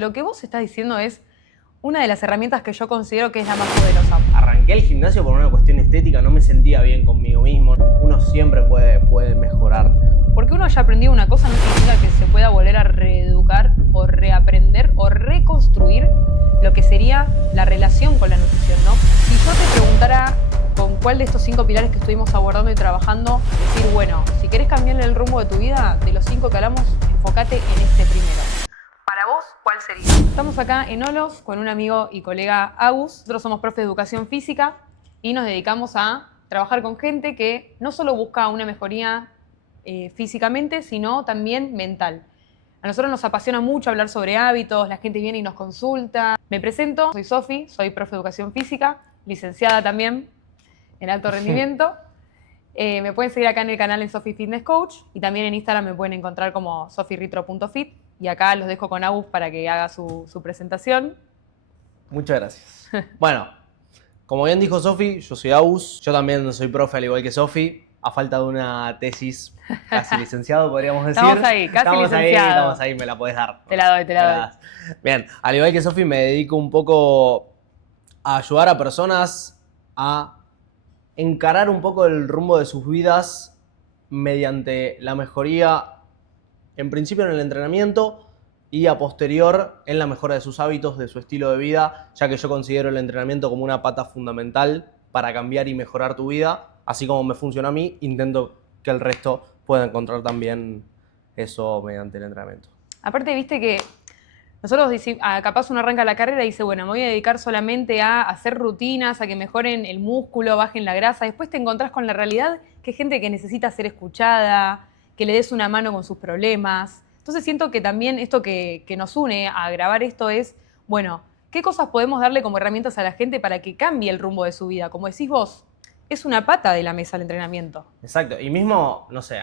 Lo que vos estás diciendo es una de las herramientas que yo considero que es la más poderosa. Arranqué el gimnasio por una cuestión estética, no me sentía bien conmigo mismo. Uno siempre puede mejorar. Porque uno ya aprendió una cosa no significa que se pueda volver a reeducar o reaprender o reconstruir lo que sería la relación con la nutrición, ¿no? Si yo te preguntara con cuál de estos 5 pilares que estuvimos abordando y trabajando, decir, bueno, si querés cambiarle el rumbo de tu vida, de los 5 que hablamos, enfócate en este primero. Para vos, ¿cuál sería? Estamos acá en Olos con un amigo y colega Agus. Nosotros somos profes de educación física y nos dedicamos a trabajar con gente que no solo busca una mejoría físicamente, sino también mental. A nosotros nos apasiona mucho hablar sobre hábitos, la gente viene y nos consulta. Me presento, soy Sofi, soy profe de educación física, licenciada también en alto rendimiento. Me pueden seguir acá en el canal en Sofi Fitness Coach y también en Instagram me pueden encontrar como sofiritro.fit. Y acá los dejo con Agus para que haga su presentación. Muchas gracias. Bueno, como bien dijo Sofi, yo soy Agus. Yo también soy profe al igual que Sofi. A falta de una tesis casi licenciado, podríamos decir. Estamos ahí, casi licenciado. Estamos ahí, me la podés dar. Te la doy, te la doy. Bien, al igual que Sofi me dedico un poco a ayudar a personas a encarar un poco el rumbo de sus vidas mediante la mejoría, en principio en el entrenamiento y a posterior en la mejora de sus hábitos, de su estilo de vida, ya que yo considero el entrenamiento como una pata fundamental para cambiar y mejorar tu vida. Así como me funciona a mí, intento que el resto pueda encontrar también eso mediante el entrenamiento. Aparte, viste que nosotros capaz uno arranca la carrera y dice, bueno, me voy a dedicar solamente a hacer rutinas, a que mejoren el músculo, bajen la grasa. Después te encontrás con la realidad que hay gente que necesita ser escuchada, que le des una mano con sus problemas. Entonces siento que también esto que nos une a grabar esto es, bueno, ¿qué cosas podemos darle como herramientas a la gente para que cambie el rumbo de su vida? Como decís vos, es una pata de la mesa el entrenamiento. Exacto, y mismo, no sé,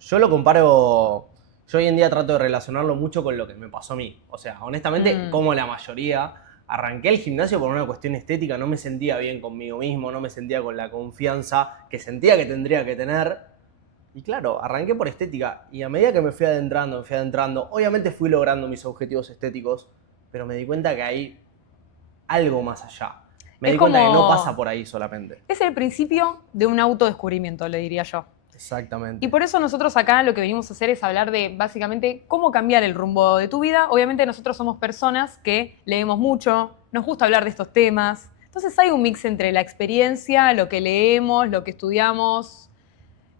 yo lo comparo, yo hoy en día trato de relacionarlo mucho con lo que me pasó a mí. O sea, honestamente, como la mayoría, arranqué el gimnasio por una cuestión estética, no me sentía bien conmigo mismo, no me sentía con la confianza que sentía que tendría que tener. Y claro, arranqué por estética y a medida que me fui adentrando, obviamente fui logrando mis objetivos estéticos, pero me di cuenta que hay algo más allá. Me di cuenta que no pasa por ahí solamente. Es el principio de un autodescubrimiento, le diría yo. Exactamente. Y por eso nosotros acá lo que venimos a hacer es hablar de básicamente cómo cambiar el rumbo de tu vida. Obviamente nosotros somos personas que leemos mucho, nos gusta hablar de estos temas. Entonces hay un mix entre la experiencia, lo que leemos, lo que estudiamos,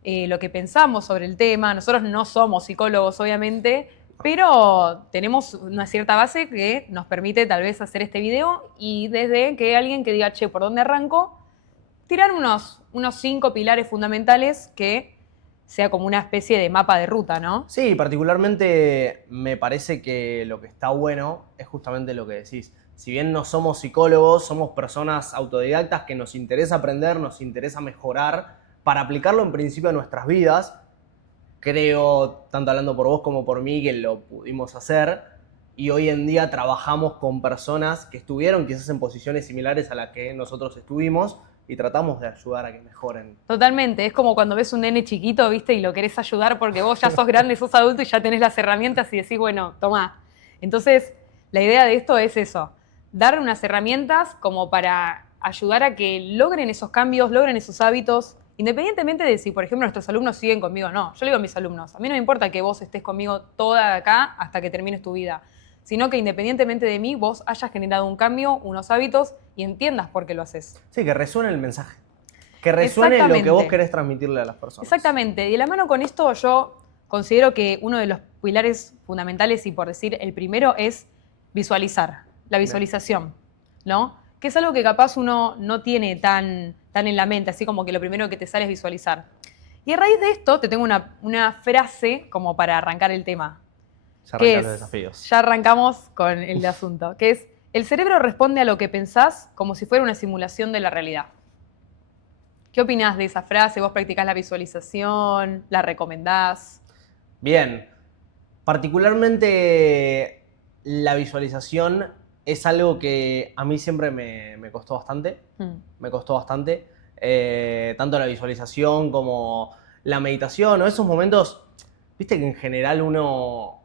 lo que pensamos sobre el tema. Nosotros no somos psicólogos, obviamente, pero tenemos una cierta base que nos permite tal vez hacer este video y desde que alguien que diga, che, ¿por dónde arranco? Tirar unos 5 pilares fundamentales que sea como una especie de mapa de ruta, ¿no? Sí, particularmente me parece que lo que está bueno es justamente lo que decís. Si bien no somos psicólogos, somos personas autodidactas que nos interesa aprender, nos interesa mejorar para aplicarlo en principio a nuestras vidas. Creo, tanto hablando por vos como por mí, que lo pudimos hacer y hoy en día trabajamos con personas que estuvieron quizás en posiciones similares a las que nosotros estuvimos y tratamos de ayudar a que mejoren. Totalmente, es como cuando ves un nene chiquito, ¿viste? Y lo querés ayudar porque vos ya sos grande, sos adulto y ya tenés las herramientas y decís, bueno, tomá. Entonces, la idea de esto es eso, dar unas herramientas como para ayudar a que logren esos cambios, logren esos hábitos, independientemente de si, por ejemplo, nuestros alumnos siguen conmigo o no. Yo le digo a mis alumnos, a mí no me importa que vos estés conmigo toda acá hasta que termines tu vida, sino que independientemente de mí, vos hayas generado un cambio, unos hábitos y entiendas por qué lo haces. Sí, que resuene el mensaje. Que resuene lo que vos querés transmitirle a las personas. Exactamente. Y de la mano con esto yo considero que uno de los pilares fundamentales y por decir el primero es visualizar, la visualización, ¿no? Que es algo que capaz uno no tiene tan en la mente, así como que lo primero que te sale es visualizar. Y a raíz de esto te tengo una frase como para arrancar el tema. Ya arrancan los desafíos. Ya arrancamos con el asunto, que es, el cerebro responde a lo que pensás como si fuera una simulación de la realidad. ¿Qué opinás de esa frase? ¿Vos practicás la visualización? ¿La recomendás? Bien. Particularmente la visualización es algo que a mí siempre me costó bastante. Me costó bastante. Tanto la visualización como la meditación o esos momentos, viste que en general uno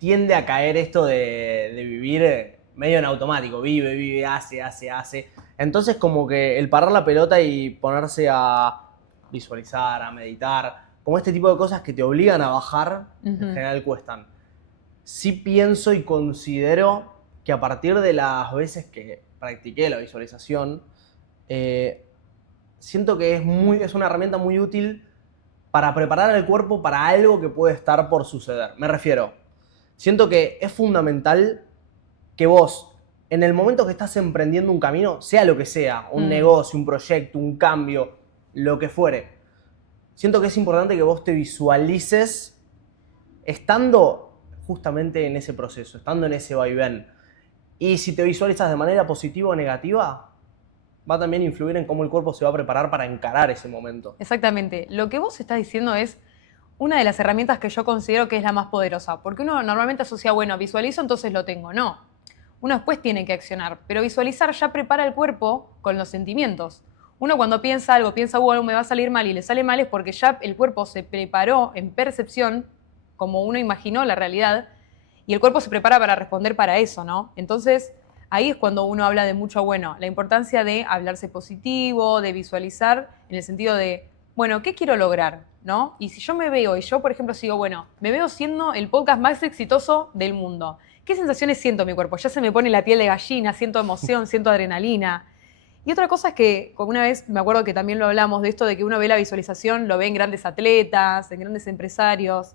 tiende a caer esto de vivir medio en automático. Vive, hace. Entonces como que el parar la pelota y ponerse a visualizar, a meditar, como este tipo de cosas que te obligan a bajar, en general cuestan. Sí pienso y considero que a partir de las veces que practiqué la visualización, siento que es una herramienta muy útil para preparar el cuerpo para algo que puede estar por suceder. Me refiero, siento que es fundamental que vos, en el momento que estás emprendiendo un camino, sea lo que sea, un negocio, un proyecto, un cambio, lo que fuere, siento que es importante que vos te visualices estando justamente en ese proceso, estando en ese vaivén. Y si te visualizas de manera positiva o negativa, va a también influir en cómo el cuerpo se va a preparar para encarar ese momento. Exactamente. Lo que vos estás diciendo es una de las herramientas que yo considero que es la más poderosa. Porque uno normalmente asocia, bueno, visualizo, entonces lo tengo. No. Uno después tiene que accionar. Pero visualizar ya prepara el cuerpo con los sentimientos. Uno cuando piensa algo, algo me va a salir mal y le sale mal es porque ya el cuerpo se preparó en percepción, como uno imaginó la realidad, y el cuerpo se prepara para responder para eso, ¿no? Entonces, ahí es cuando uno habla de mucho, bueno, la importancia de hablarse positivo, de visualizar en el sentido de, bueno, ¿qué quiero lograr? ¿No? Y si yo me veo, y yo, por ejemplo, sigo, bueno, me veo siendo el podcast más exitoso del mundo. ¿Qué sensaciones siento en mi cuerpo? Ya se me pone la piel de gallina, siento emoción, siento adrenalina. Y otra cosa es que, como una vez, me acuerdo que también lo hablamos, de esto de que uno ve la visualización, lo ve en grandes atletas, en grandes empresarios.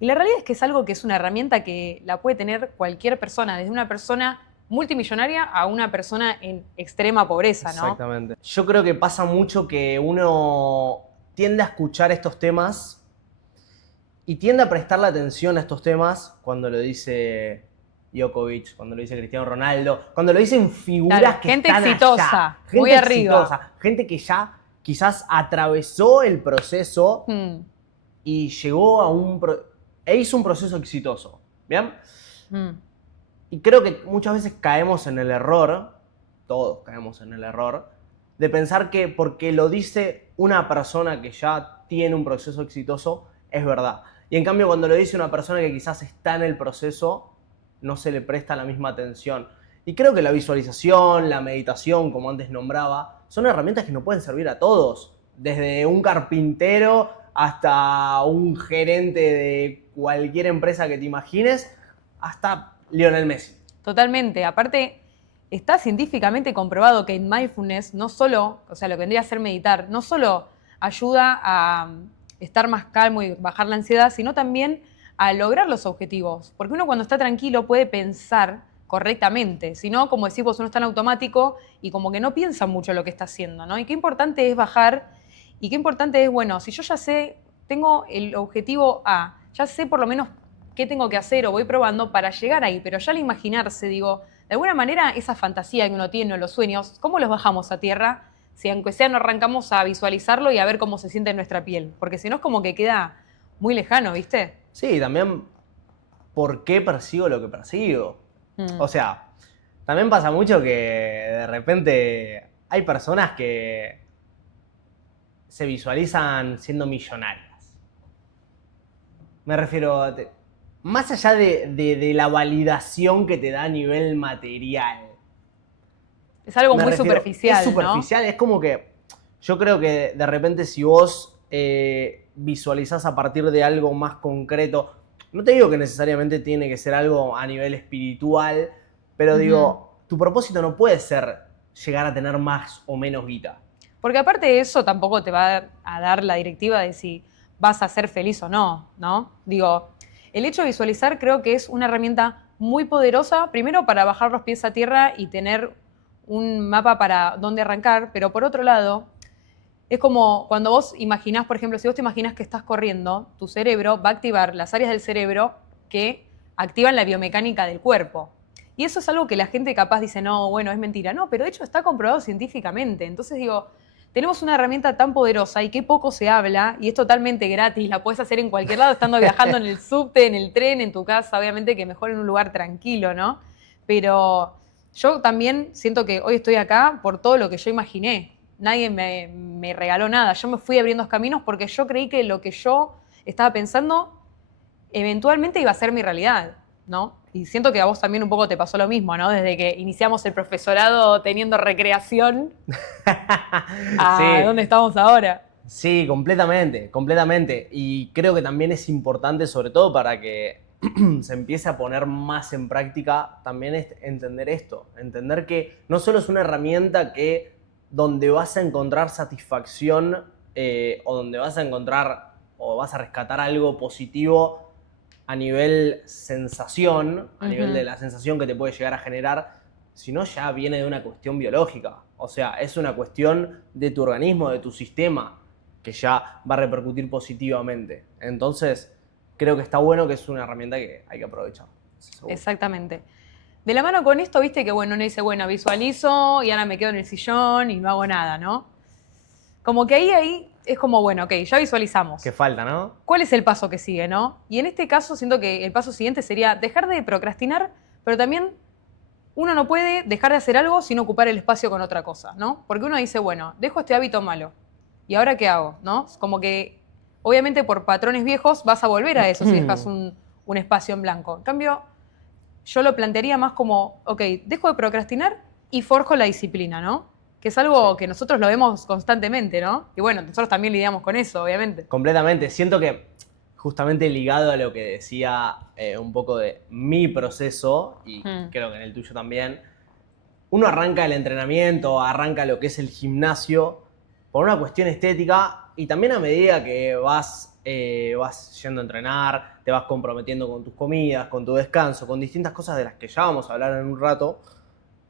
Y la realidad es que es algo que es una herramienta que la puede tener cualquier persona, desde una persona multimillonaria a una persona en extrema pobreza, ¿no? Exactamente. Yo creo que pasa mucho que uno tiende a escuchar estos temas y tiende a prestarle atención a estos temas cuando lo dice Djokovic, cuando lo dice Cristiano Ronaldo, cuando lo dicen figuras claro, que gente están exitosa, allá, gente muy exitosa, arriba. gente que ya quizás atravesó el proceso y llegó e hizo un proceso exitoso, ¿bien? Y creo que muchas veces caemos en el error, todos caemos en el error, de pensar que porque lo dice una persona que ya tiene un proceso exitoso, es verdad. Y en cambio, cuando lo dice una persona que quizás está en el proceso, no se le presta la misma atención. Y creo que la visualización, la meditación, como antes nombraba, son herramientas que nos pueden servir a todos. Desde un carpintero hasta un gerente de cualquier empresa que te imagines, hasta Lionel Messi. Totalmente. Aparte, está científicamente comprobado que en mindfulness no solo, o sea, lo que vendría a ser meditar, no solo ayuda a estar más calmo y bajar la ansiedad, sino también a lograr los objetivos. Porque uno cuando está tranquilo puede pensar correctamente, si no, como decís vos, uno está en automático y como que no piensa mucho lo que está haciendo, ¿no? Y qué importante es bajar y qué importante es, bueno, si yo ya sé, tengo el objetivo A, ya sé por lo menos qué tengo que hacer o voy probando para llegar ahí, pero ya al imaginarse, digo, de alguna manera esa fantasía que uno tiene o los sueños, ¿cómo los bajamos a tierra? Si aunque sea no arrancamos a visualizarlo y a ver cómo se siente en nuestra piel, porque si no es como que queda muy lejano, ¿viste? Sí, también por qué persigo lo que persigo. O sea, también pasa mucho que de repente hay personas que se visualizan siendo millonarias. Me refiero a más allá de la validación que te da a nivel material. Es algo muy superficial, es superficial, ¿no? Es como que yo creo que de repente si vos visualizás a partir de algo más concreto, no te digo que necesariamente tiene que ser algo a nivel espiritual, pero digo, tu propósito no puede ser llegar a tener más o menos guita. Porque aparte de eso tampoco te va a dar la directiva de si vas a ser feliz o no, ¿no? Digo, el hecho de visualizar creo que es una herramienta muy poderosa, primero para bajar los pies a tierra y tener un mapa para dónde arrancar, pero por otro lado, es como cuando vos imaginás, por ejemplo, si vos te imaginás que estás corriendo, tu cerebro va a activar las áreas del cerebro que activan la biomecánica del cuerpo. Y eso es algo que la gente capaz dice, no, bueno, es mentira. No, pero de hecho está comprobado científicamente. Entonces digo, tenemos una herramienta tan poderosa y qué poco se habla, y es totalmente gratis, la puedes hacer en cualquier lado, estando viajando en el subte, en el tren, en tu casa, obviamente que mejor en un lugar tranquilo, ¿no? Pero yo también siento que hoy estoy acá por todo lo que yo imaginé. Nadie me regaló nada. Yo me fui abriendo caminos porque yo creí que lo que yo estaba pensando eventualmente iba a ser mi realidad. ¿no? Y siento que a vos también un poco te pasó lo mismo, ¿no? Desde que iniciamos el profesorado teniendo recreación a Sí, dónde estamos ahora. sí, completamente, completamente. Y creo que también es importante, sobre todo para que se empiece a poner más en práctica, también es entender esto. Entender que no solo es una herramienta que donde vas a encontrar satisfacción o donde vas a encontrar o vas a rescatar algo positivo a nivel sensación, a nivel de la sensación que te puede llegar a generar, sino ya viene de una cuestión biológica. O sea, es una cuestión de tu organismo, de tu sistema, que ya va a repercutir positivamente. Entonces, creo que está bueno, que es una herramienta que hay que aprovechar. Seguro. Exactamente. De la mano con esto, viste que bueno, uno dice, bueno, visualizo y ahora me quedo en el sillón y no hago nada, ¿no? Como que ahí es como, bueno, ok, ya visualizamos. Que falta, ¿no? ¿Cuál es el paso que sigue, no? Y en este caso siento que el paso siguiente sería dejar de procrastinar, pero también uno no puede dejar de hacer algo sin ocupar el espacio con otra cosa, ¿no? Porque uno dice, bueno, dejo este hábito malo, ¿y ahora qué hago, no? Como que, obviamente por patrones viejos vas a volver a eso si dejas un espacio en blanco. En cambio, yo lo plantearía más como, ok, dejo de procrastinar y forjo la disciplina, ¿no? Que es algo que nosotros lo vemos constantemente, ¿no? Y bueno, nosotros también lidiamos con eso, obviamente. Completamente. Siento que justamente ligado a lo que decía un poco de mi proceso, y creo que en el tuyo también, uno arranca el entrenamiento, arranca lo que es el gimnasio por una cuestión estética y también a medida que vas yendo a entrenar, te vas comprometiendo con tus comidas, con tu descanso, con distintas cosas de las que ya vamos a hablar en un rato,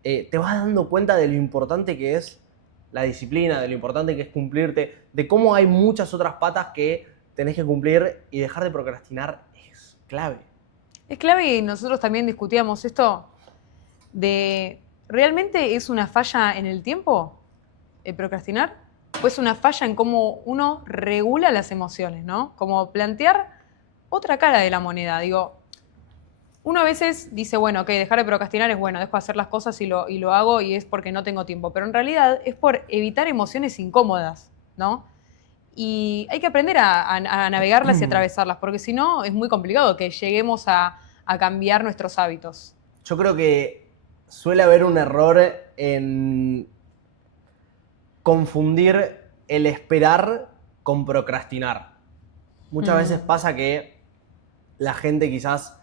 te vas dando cuenta de lo importante que es la disciplina, de lo importante que es cumplirte, de cómo hay muchas otras patas que tenés que cumplir y dejar de procrastinar es clave. Es clave y nosotros también discutíamos esto de, ¿realmente es una falla en el tiempo el procrastinar? ¿O es una falla en cómo uno regula las emociones, ¿no? Como plantear otra cara de la moneda. Digo, uno a veces dice, bueno, ok, dejar de procrastinar es bueno, dejo de hacer las cosas y lo hago y es porque no tengo tiempo. Pero en realidad es por evitar emociones incómodas, ¿no? Y hay que aprender a navegarlas y atravesarlas, porque si no es muy complicado que lleguemos a cambiar nuestros hábitos. Yo creo que suele haber un error en confundir el esperar con procrastinar. Muchas veces pasa que la gente quizás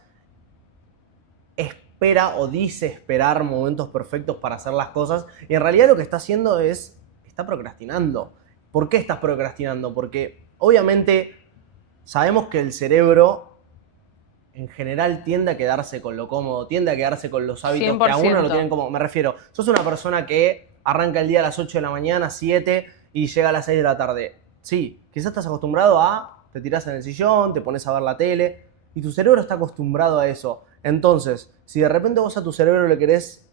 espera o dice esperar momentos perfectos para hacer las cosas y en realidad lo que está haciendo está procrastinando. ¿Por qué estás procrastinando? Porque obviamente sabemos que el cerebro en general tiende a quedarse con lo cómodo, tiende a quedarse con los hábitos 100%. que a uno lo tienen cómodo. Me refiero, sos una persona que arranca el día a las 8 de la mañana, 7 y llega a las 6 de la tarde. Sí, quizás estás acostumbrado te tirás en el sillón, te pones a ver la tele y tu cerebro está acostumbrado a eso. Entonces, si de repente vos a tu cerebro le querés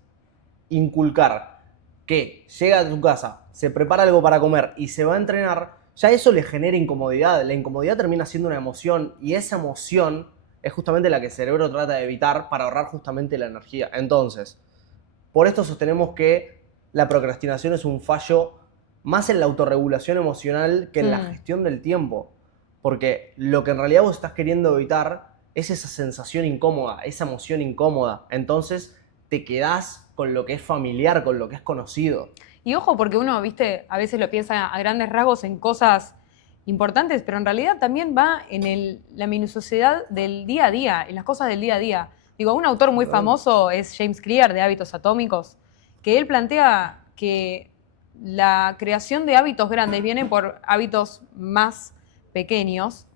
inculcar que llega a tu casa, se prepara algo para comer y se va a entrenar, ya eso le genera incomodidad. La incomodidad termina siendo una emoción y esa emoción es justamente la que el cerebro trata de evitar para ahorrar justamente la energía. Entonces, por esto sostenemos que la procrastinación es un fallo más en la autorregulación emocional que en la gestión del tiempo. Porque lo que en realidad vos estás queriendo evitar es esa sensación incómoda, esa emoción incómoda. Entonces te quedás con lo que es familiar, con lo que es conocido. Y ojo, porque uno, viste, a veces lo piensa a grandes rasgos en cosas importantes, pero en realidad también va en la minuciosidad del día a día, en las cosas del día a día. Digo, un autor muy famoso es James Clear, de Hábitos Atómicos, que él plantea que la creación de hábitos grandes viene por hábitos más pequeños,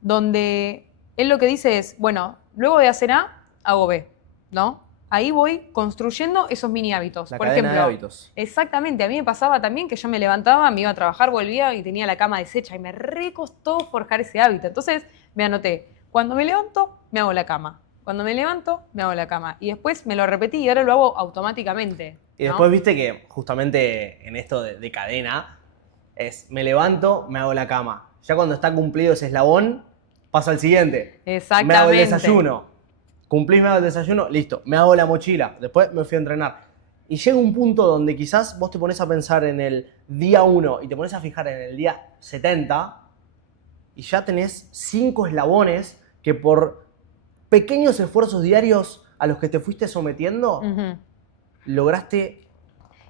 donde él lo que dice es, bueno, luego de hacer A, hago B, ¿no? Ahí voy construyendo esos mini hábitos. La por cadena ejemplo, de hábitos. Exactamente, a mí me pasaba también que yo me levantaba, me iba a trabajar, volvía y tenía la cama deshecha y me recostó forjar ese hábito. Entonces me anoté, cuando me levanto, me hago la cama. Cuando me levanto, me hago la cama. Y después me lo repetí y ahora lo hago automáticamente, ¿no? Y después viste que justamente en esto de cadena me levanto, me hago la cama. Ya cuando está cumplido ese eslabón, paso al siguiente. Exactamente. Me hago el desayuno. Cumplís, me hago el desayuno, listo. Me hago la mochila. Después me fui a entrenar. Y llega un punto donde quizás vos te pones a pensar en el día 1 y te pones a fijar en el día 70 y ya tenés 5 eslabones que por pequeños esfuerzos diarios a los que te fuiste sometiendo, lograste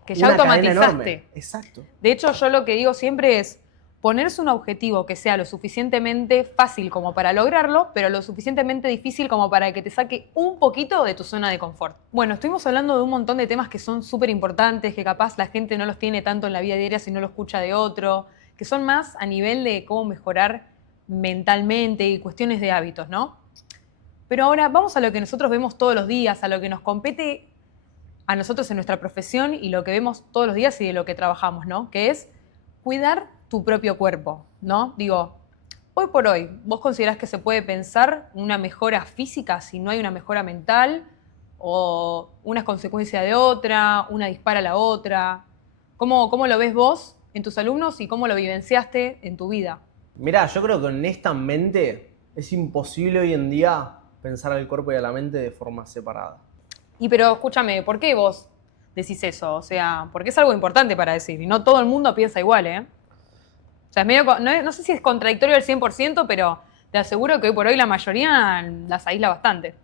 que ya una cadena automatizaste. enorme. Exacto. De hecho, yo lo que digo siempre es ponerse un objetivo que sea lo suficientemente fácil como para lograrlo, pero lo suficientemente difícil como para que te saque un poquito de tu zona de confort. Bueno, estuvimos hablando de un montón de temas que son súper importantes, que capaz la gente no los tiene tanto en la vida diaria si no lo escucha de otro, que son más a nivel de cómo mejorar mentalmente y cuestiones de hábitos, ¿no? Pero ahora vamos a lo que nosotros vemos todos los días, a lo que nos compete a nosotros en nuestra profesión y lo que vemos todos los días y de lo que trabajamos, ¿no? Que es cuidar tu propio cuerpo, ¿no? Digo, hoy por hoy, ¿vos considerás que se puede pensar una mejora física si no hay una mejora mental? ¿O una es consecuencia de otra, una dispara a la otra? ¿Cómo lo ves vos en tus alumnos y cómo lo vivenciaste en tu vida? Mirá, yo creo que honestamente es imposible hoy en día pensar al cuerpo y a la mente de forma separada. Y pero escúchame, ¿por qué vos decís eso? O sea, porque es algo importante para decir y no todo el mundo piensa igual, ¿eh? O sea, es medio, no sé si es contradictorio al 100%, pero te aseguro que hoy por hoy la mayoría las aísla bastante.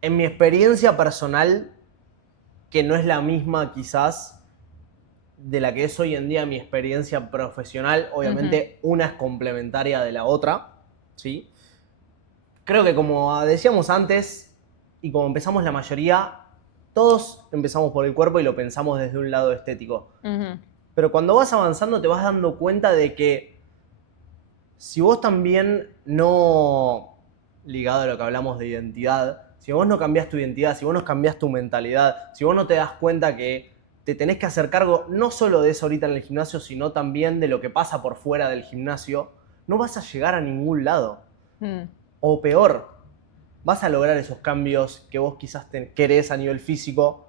En mi experiencia personal, que no es la misma quizás de la que es hoy en día mi experiencia profesional, obviamente una es complementaria de la otra, ¿sí? Creo que como decíamos antes, y como empezamos la mayoría, todos empezamos por el cuerpo y lo pensamos desde un lado estético. Pero cuando vas avanzando te vas dando cuenta de que si vos también no, ligado a lo que hablamos de identidad, si vos no cambiás tu identidad, si vos no cambiás tu mentalidad, si vos no te das cuenta que te tenés que hacer cargo no solo de eso ahorita en el gimnasio, sino también de lo que pasa por fuera del gimnasio, no vas a llegar a ningún lado. O peor, vas a lograr esos cambios que vos quizás querés a nivel físico,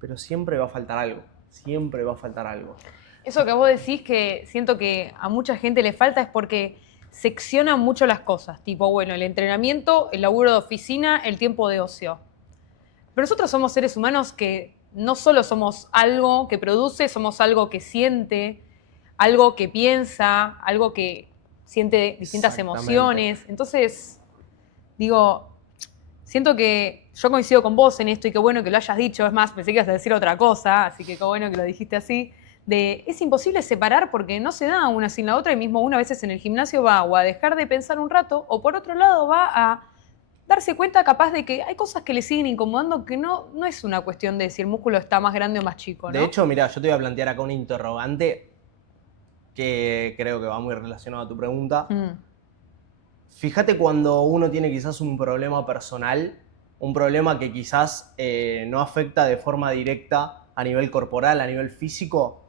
pero siempre va a faltar algo. Siempre va a faltar algo. Eso que vos decís que siento que a mucha gente le falta es porque seccionan mucho las cosas. Tipo, bueno, el entrenamiento, el laburo de oficina, el tiempo de ocio. Pero nosotros somos seres humanos que no solo somos algo que produce, somos algo que siente, algo que piensa, algo que siente distintas emociones. Entonces, digo, siento que yo coincido con vos en esto y qué bueno que lo hayas dicho. Es más, pensé que ibas a decir otra cosa, así que qué bueno que lo dijiste así. Es imposible separar porque no se da una sin la otra y mismo una a veces en el gimnasio va o a dejar de pensar un rato o por otro lado va a darse cuenta capaz de que hay cosas que le siguen incomodando que no es una cuestión de si el músculo está más grande o más chico, ¿no? De hecho, mira, yo te voy a plantear acá un interrogante que creo que va muy relacionado a tu pregunta. Fíjate cuando uno tiene quizás un problema personal, un problema que quizás no afecta de forma directa a nivel corporal, a nivel físico,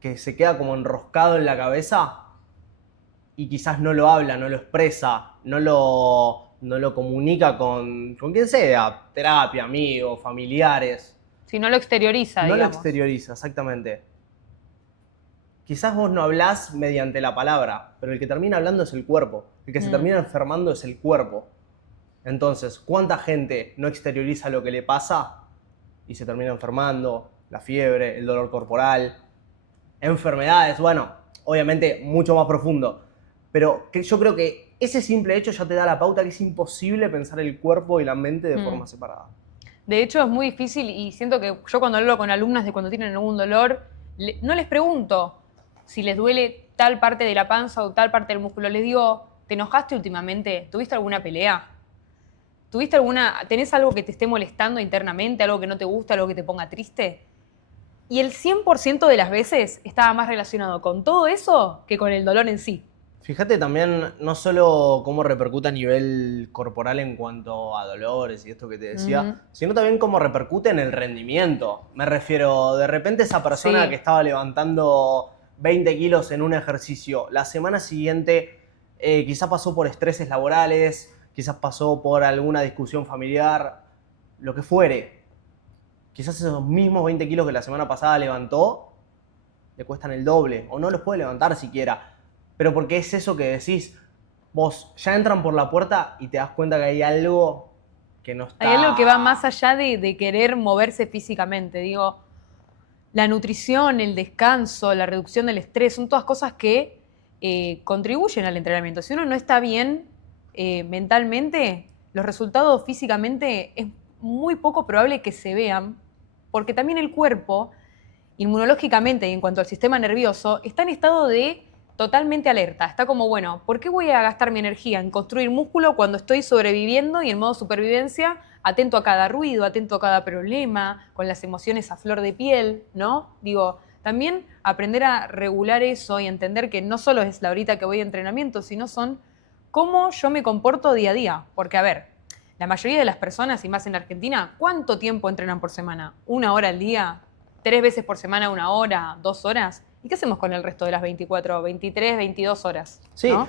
que se queda como enroscado en la cabeza y quizás no lo habla, no lo expresa, no lo comunica con quien sea, terapia, amigos, familiares. Si no lo exterioriza, No digamos. lo exterioriza, exactamente. Quizás vos no hablás mediante la palabra, pero el que termina hablando es el cuerpo. El que se termina enfermando es el cuerpo. Entonces, ¿cuánta gente no exterioriza lo que le pasa y se termina enfermando? La fiebre, el dolor corporal, enfermedades, bueno, obviamente mucho más profundo. Pero yo creo que ese simple hecho ya te da la pauta que es imposible pensar el cuerpo y la mente de forma separada. De hecho, es muy difícil y siento que yo cuando hablo con alumnas de cuando tienen algún dolor, no les pregunto si les duele tal parte de la panza o tal parte del músculo. Les digo, ¿te enojaste últimamente? ¿Tuviste alguna pelea? ¿Tenés algo que te esté molestando internamente, algo que no te gusta, algo que te ponga triste? Y el 100% de las veces estaba más relacionado con todo eso que con el dolor en sí. Fíjate también no solo cómo repercute a nivel corporal en cuanto a dolores y esto que te decía, sino también cómo repercute en el rendimiento. Me refiero, de repente esa persona que estaba levantando 20 kilos en un ejercicio, la semana siguiente quizás pasó por estreses laborales, quizás pasó por alguna discusión familiar, lo que fuere. Quizás esos mismos 20 kilos que la semana pasada levantó, le cuestan el doble, o no los puede levantar siquiera. Pero porque es eso que decís, vos ya entran por la puerta y te das cuenta que hay algo que no está... Hay algo que va más allá de querer moverse físicamente. Digo, la nutrición, el descanso, la reducción del estrés, son todas cosas que contribuyen al entrenamiento. Si uno no está bien mentalmente, los resultados físicamente es muy poco probable que se vean, porque también el cuerpo, inmunológicamente y en cuanto al sistema nervioso, está en estado de totalmente alerta. Está como, bueno, ¿por qué voy a gastar mi energía en construir músculo cuando estoy sobreviviendo y en modo supervivencia, atento a cada ruido, atento a cada problema, con las emociones a flor de piel, ¿no? Digo, también aprender a regular eso y entender que no solo es la horita que voy a entrenamiento, sino son cómo yo me comporto día a día. Porque, a ver, la mayoría de las personas, y más en Argentina, ¿cuánto tiempo entrenan por semana? ¿1 hora al día? 3 veces por semana 1 hora, 2 horas. ¿Y qué hacemos con el resto de las 24, 23, 22 horas? Sí, ¿no?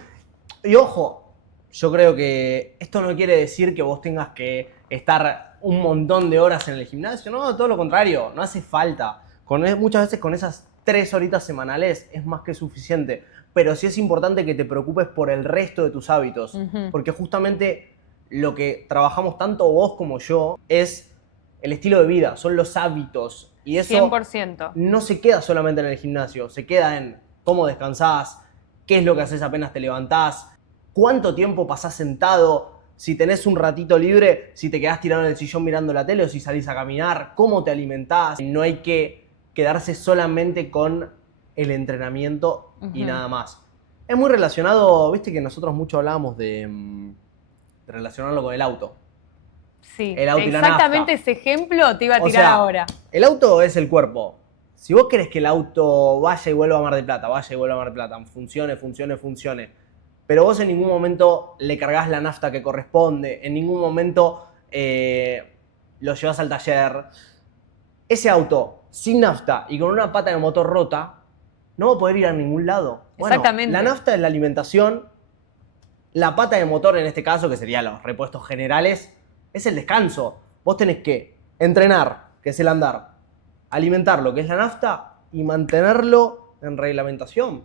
y ojo, yo creo que esto no quiere decir que vos tengas que estar un montón de horas en el gimnasio, no, todo lo contrario, no hace falta. Muchas veces con esas 3 horitas semanales es más que suficiente, pero sí es importante que te preocupes por el resto de tus hábitos, porque justamente lo que trabajamos tanto vos como yo es el estilo de vida, son los hábitos. Y eso 100%. no se queda solamente en el gimnasio, se queda en cómo descansás, qué es lo que haces apenas te levantás, cuánto tiempo pasás sentado, si tenés un ratito libre, si te quedás tirado en el sillón mirando la tele o si salís a caminar, cómo te alimentás. No hay que quedarse solamente con el entrenamiento y nada más. Es muy relacionado, viste que nosotros mucho hablábamos de relacionarlo con el auto. Sí, El auto y la exactamente nafta. ese ejemplo te iba a O tirar sea, ahora. El auto es el cuerpo. Si vos querés que el auto vaya y vuelva a Mar del Plata, vaya y vuelva a Mar del Plata, funcione, pero vos en ningún momento le cargas la nafta que corresponde, en ningún momento lo llevas al taller, ese auto sin nafta y con una pata de motor rota no va a poder ir a ningún lado. Bueno, Exactamente. la nafta es la alimentación, la pata de motor en este caso, que serían los repuestos generales, es el descanso. Vos tenés que entrenar, que es el andar, alimentar lo que es la nafta y mantenerlo en reglamentación.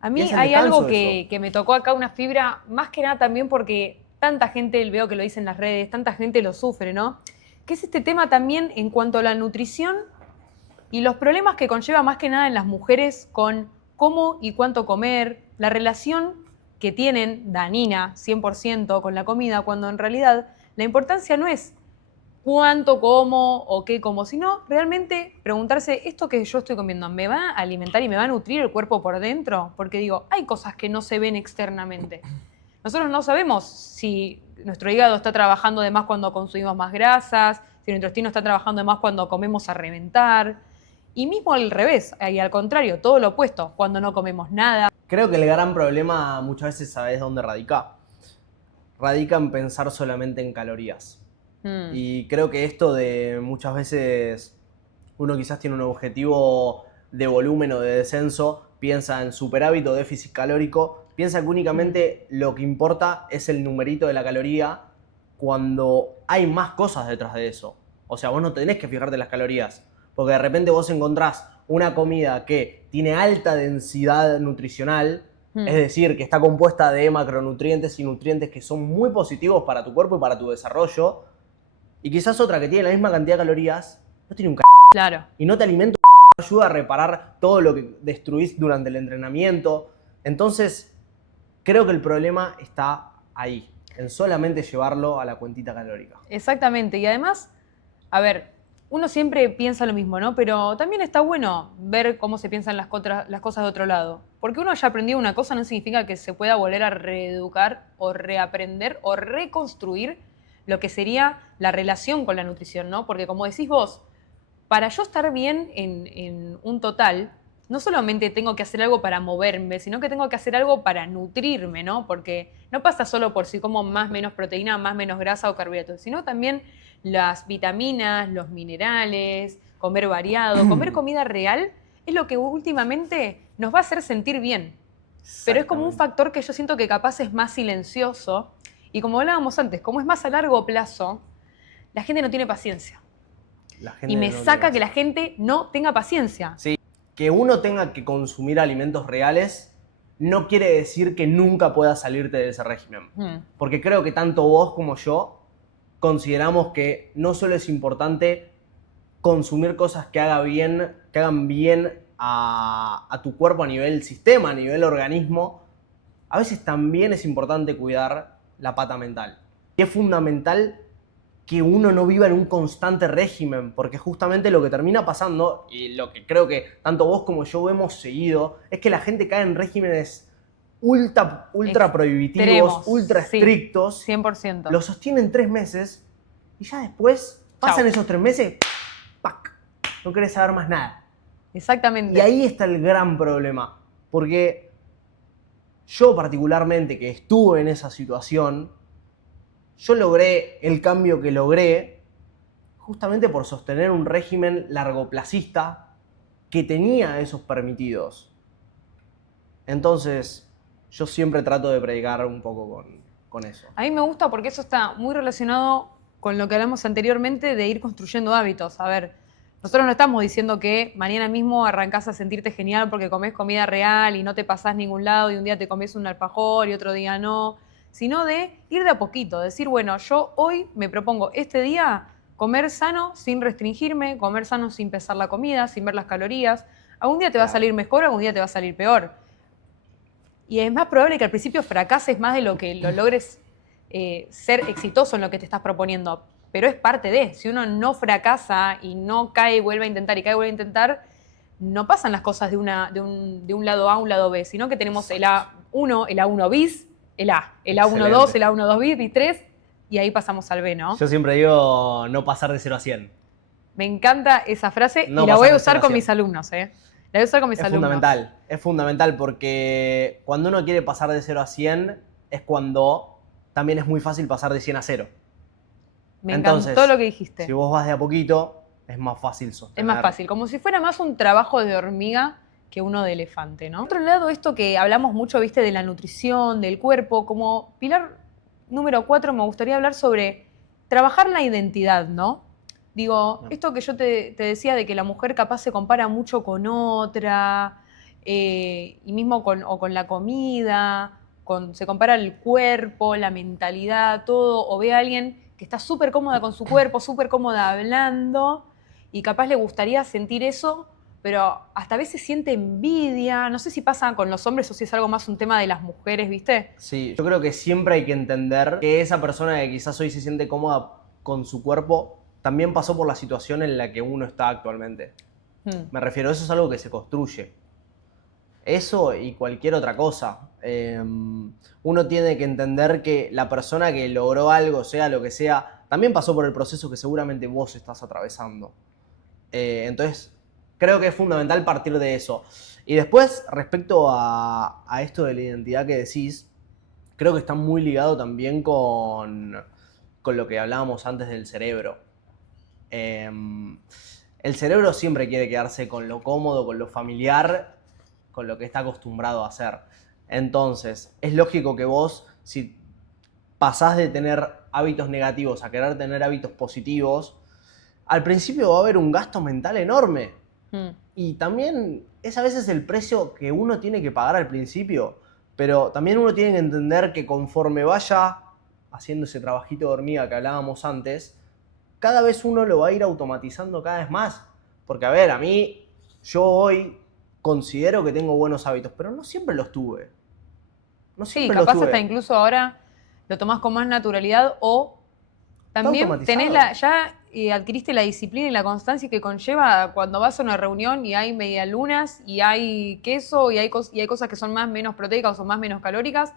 A mí hay algo que me tocó acá, una fibra, más que nada también porque tanta gente, veo que lo dice en las redes, tanta gente lo sufre, ¿no? Que es este tema también en cuanto a la nutrición y los problemas que conlleva más que nada en las mujeres con cómo y cuánto comer, la relación que tienen dañina 100% con la comida, cuando en realidad la importancia no es cuánto como o qué como, sino realmente preguntarse, ¿esto que yo estoy comiendo me va a alimentar y me va a nutrir el cuerpo por dentro? Porque digo, hay cosas que no se ven externamente. Nosotros no sabemos si nuestro hígado está trabajando de más cuando consumimos más grasas, si nuestro intestino está trabajando de más cuando comemos a reventar. Y mismo al revés, y al contrario, todo lo opuesto, cuando no comemos nada. Creo que el gran problema muchas veces, ¿sabés dónde radica? Radica en pensar solamente en calorías. Y creo que esto de muchas veces uno quizás tiene un objetivo de volumen o de descenso, piensa en superávit o déficit calórico, piensa que únicamente lo que importa es el numerito de la caloría cuando hay más cosas detrás de eso. O sea, vos no tenés que fijarte en las calorías, porque de repente vos encontrás una comida que tiene alta densidad nutricional, es decir, que está compuesta de macronutrientes y nutrientes que son muy positivos para tu cuerpo y para tu desarrollo, y quizás otra que tiene la misma cantidad de calorías no tiene un Claro. y no te alimenta, no ayuda a reparar todo lo que destruís durante el entrenamiento. Entonces, creo que el problema está ahí, en solamente llevarlo a la cuentita calórica. Exactamente, y además, a ver, uno siempre piensa lo mismo, ¿no? Pero también está bueno ver cómo se piensan las cosas de otro lado. Porque uno haya aprendido una cosa no significa que se pueda volver a reeducar o reaprender o reconstruir lo que sería la relación con la nutrición, ¿no? Porque como decís vos, para yo estar bien en un total, no solamente tengo que hacer algo para moverme, sino que tengo que hacer algo para nutrirme, ¿no? Porque no pasa solo por si como más menos proteína, más menos grasa o carbohidratos, sino también las vitaminas, los minerales, comer variado, comer comida real, es lo que últimamente nos va a hacer sentir bien. Pero es como un factor que yo siento que capaz es más silencioso. Y como hablábamos antes, como es más a largo plazo, la gente no tiene paciencia. Y me saca que la gente no tenga paciencia. Sí, que uno tenga que consumir alimentos reales no quiere decir que nunca pueda salirte de ese régimen. Porque creo que tanto vos como yo consideramos que no solo es importante consumir cosas que hagan bien a tu cuerpo a nivel sistema, a nivel organismo, a veces también es importante cuidar la pata mental. Y es fundamental que uno no viva en un constante régimen, porque justamente lo que termina pasando, y lo que creo que tanto vos como yo hemos seguido, es que la gente cae en regímenes ultra prohibitivos, ultra estrictos. Sí, 100%. Lo sostienen 3 meses y ya después pasan esos 3 meses, ¡pac! No querés saber más nada. Exactamente. Y ahí está el gran problema, porque yo particularmente que estuve en esa situación, yo logré el cambio que logré justamente por sostener un régimen largoplacista que tenía esos permitidos. Entonces, yo siempre trato de predicar un poco con eso. A mí me gusta porque eso está muy relacionado con lo que hablamos anteriormente de ir construyendo hábitos. A ver, nosotros no estamos diciendo que mañana mismo arrancás a sentirte genial porque comés comida real y no te pasás ningún lado y un día te comés un alfajor y otro día no, sino de ir de a poquito, decir, bueno, yo hoy me propongo este día comer sano sin restringirme, comer sano sin pesar la comida, sin ver las calorías. Algún día te va a salir mejor, algún día te va a salir peor. Y es más probable que al principio fracases más de lo que lo logres ser exitoso en lo que te estás proponiendo. Pero es parte de, si uno no fracasa y no cae y vuelve a intentar y cae y vuelve a intentar, no pasan las cosas de un lado A a un lado B, sino que tenemos el A1, el A1 bis, el A1-2, el A1-2 bis, bis 3, y ahí pasamos al B, ¿no? Yo siempre digo no pasar de 0 a 100. Me encanta esa frase No y la voy a pasar de usar 0 a con 100. mis alumnos, ¿eh? La voy a usar con mis alumnos. Es fundamental porque cuando uno quiere pasar de 0 a 100 es cuando también es muy fácil pasar de 100 a 0. Me Entonces, encantó lo que dijiste. Si vos vas de a poquito, es más fácil sostener. Es más fácil, como si fuera más un trabajo de hormiga que uno de elefante, ¿no? Por otro lado, esto que hablamos mucho, viste, de la nutrición, del cuerpo, como pilar número 4 me gustaría hablar sobre trabajar la identidad, ¿no? Digo, esto que yo te decía de que la mujer capaz se compara mucho con otra, y mismo con la comida, se compara el cuerpo, la mentalidad, todo, o ve a alguien que está súper cómoda con su cuerpo, súper cómoda hablando, y capaz le gustaría sentir eso, pero hasta a veces siente envidia. No sé si pasa con los hombres o si es algo más un tema de las mujeres, ¿viste? Sí, yo creo que siempre hay que entender que esa persona que quizás hoy se siente cómoda con su cuerpo también pasó por la situación en la que uno está actualmente. Me refiero, eso es algo que se construye. Eso y cualquier otra cosa. Uno tiene que entender que la persona que logró algo, sea lo que sea, también pasó por el proceso que seguramente vos estás atravesando. Entonces, creo que es fundamental partir de eso. Y después, respecto a esto de la identidad que decís, creo que está muy ligado también con lo que hablábamos antes del cerebro. El cerebro siempre quiere quedarse con lo cómodo, con lo familiar, con lo que está acostumbrado a hacer. Entonces, es lógico que vos, si pasás de tener hábitos negativos a querer tener hábitos positivos, al principio va a haber un gasto mental enorme. Y también es a veces el precio que uno tiene que pagar al principio, pero también uno tiene que entender que conforme vaya haciendo ese trabajito de hormiga que hablábamos antes, cada vez uno lo va a ir automatizando cada vez más. Porque, a ver, yo hoy considero que tengo buenos hábitos, pero no siempre los tuve. Sí, capaz hasta incluso ahora lo tomás con más naturalidad o también tenés ya adquiriste la disciplina y la constancia que conlleva cuando vas a una reunión y hay medialunas y hay queso y hay cosas que son menos proteicas o menos calóricas,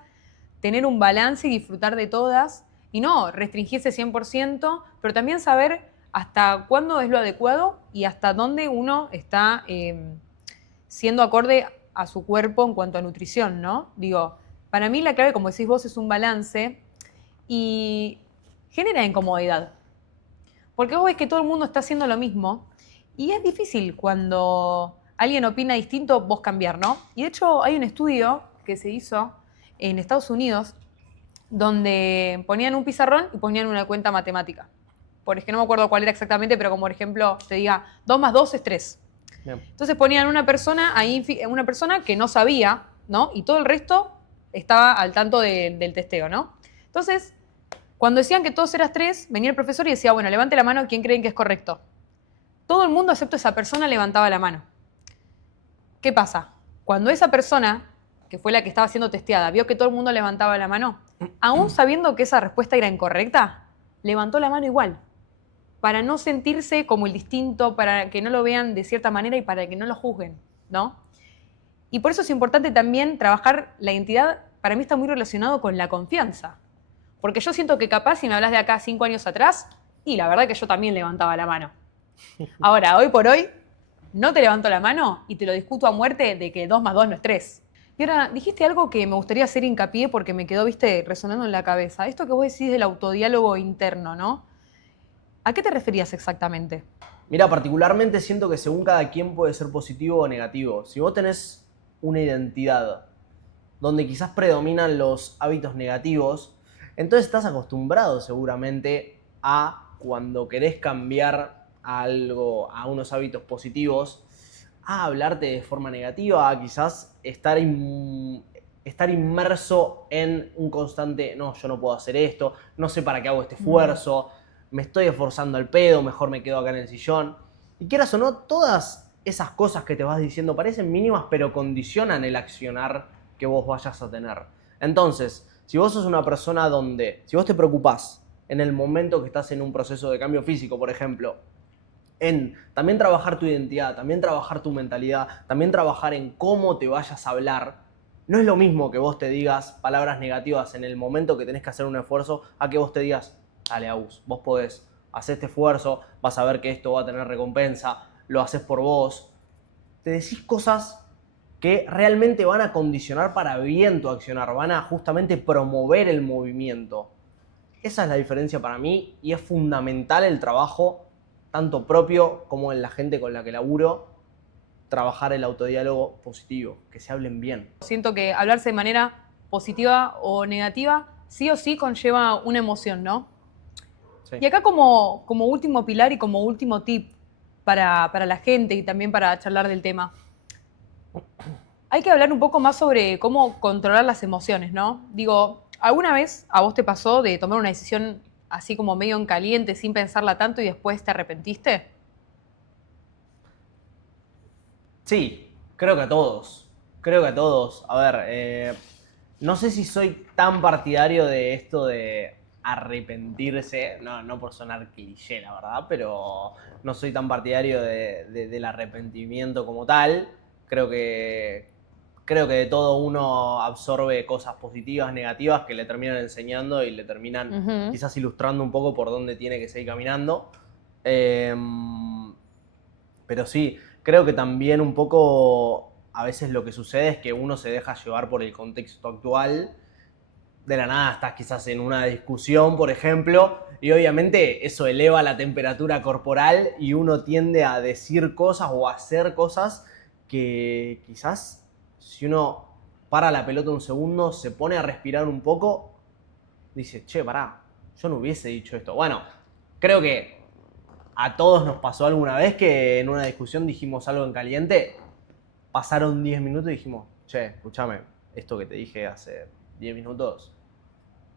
tener un balance y disfrutar de todas y no restringirse 100%, pero también saber hasta cuándo es lo adecuado y hasta dónde uno está siendo acorde a su cuerpo en cuanto a nutrición, ¿no? Digo, para mí la clave, como decís vos, es un balance y genera incomodidad. Porque vos ves que todo el mundo está haciendo lo mismo y es difícil cuando alguien opina distinto vos cambiar, ¿no? Y de hecho hay un estudio que se hizo en Estados Unidos donde ponían un pizarrón y ponían una cuenta matemática. Por ejemplo, no me acuerdo cuál era exactamente, pero como por ejemplo te diga 2 más 2 es 3. Bien. Entonces ponían una persona que no sabía, ¿no? Y todo el resto estaba al tanto del testeo, ¿no? Entonces, cuando decían que todos eras 3, venía el profesor y decía, bueno, levante la mano, ¿quién creen que es correcto? Todo el mundo, excepto esa persona, levantaba la mano. ¿Qué pasa? Cuando esa persona que fue la que estaba siendo testeada, vio que todo el mundo levantaba la mano, aún sabiendo que esa respuesta era incorrecta, levantó la mano igual, para no sentirse como el distinto, para que no lo vean de cierta manera y para que no lo juzguen, ¿no? Y por eso es importante también trabajar la identidad, para mí está muy relacionado con la confianza. Porque yo siento que capaz, si me hablas de acá 5 años atrás, y la verdad que yo también levantaba la mano. Ahora, hoy por hoy, no te levanto la mano y te lo discuto a muerte de que 2 más 2 no es 3. Y ahora, dijiste algo que me gustaría hacer hincapié porque me quedó, viste, resonando en la cabeza. Esto que vos decís del autodiálogo interno, ¿no? ¿A qué te referías exactamente? Mira, particularmente siento que según cada quien puede ser positivo o negativo. Si vos tenés una identidad donde quizás predominan los hábitos negativos, entonces estás acostumbrado seguramente a cuando querés cambiar algo, a unos hábitos positivos, a hablarte de forma negativa, a quizás estar inmerso en un constante, no, yo no puedo hacer esto, no sé para qué hago este esfuerzo, me estoy esforzando al pedo, mejor me quedo acá en el sillón. Y quieras o no, todas esas cosas que te vas diciendo parecen mínimas, pero condicionan el accionar que vos vayas a tener. Entonces, si vos sos una persona si vos te preocupás en el momento que estás en un proceso de cambio físico, por ejemplo, en también trabajar tu identidad, también trabajar tu mentalidad, también trabajar en cómo te vayas a hablar, no es lo mismo que vos te digas palabras negativas en el momento que tenés que hacer un esfuerzo a que vos te digas, dale Agus, vos podés, hacer este esfuerzo, vas a ver que esto va a tener recompensa, lo haces por vos. Te decís cosas que realmente van a condicionar para bien tu accionar, van a justamente promover el movimiento. Esa es la diferencia para mí y es fundamental el trabajo, tanto propio como en la gente con la que laburo, trabajar el autodiálogo positivo, que se hablen bien. Siento que hablarse de manera positiva o negativa sí o sí conlleva una emoción, ¿no? Sí. Y acá como último pilar y como último tip para la gente y también para charlar del tema, hay que hablar un poco más sobre cómo controlar las emociones, ¿no? Digo, ¿alguna vez a vos te pasó de tomar una decisión así como medio en caliente, sin pensarla tanto y después te arrepentiste? Sí, creo que a todos. Creo que a todos. A ver, no sé si soy tan partidario de esto de arrepentirse, no por sonar cliché, la verdad, pero no soy tan partidario del arrepentimiento como tal. Creo que de todo uno absorbe cosas positivas, negativas que le terminan enseñando y le terminan quizás ilustrando un poco por dónde tiene que seguir caminando. Pero sí, creo que también un poco a veces lo que sucede es que uno se deja llevar por el contexto actual. De la nada estás quizás en una discusión, por ejemplo, y obviamente eso eleva la temperatura corporal y uno tiende a decir cosas o a hacer cosas que quizás si uno para la pelota un segundo, se pone a respirar un poco, dice, che, pará, yo no hubiese dicho esto. Bueno, creo que a todos nos pasó alguna vez que en una discusión dijimos algo en caliente, pasaron 10 minutos y dijimos, che, escúchame, esto que te dije hace 10 minutos,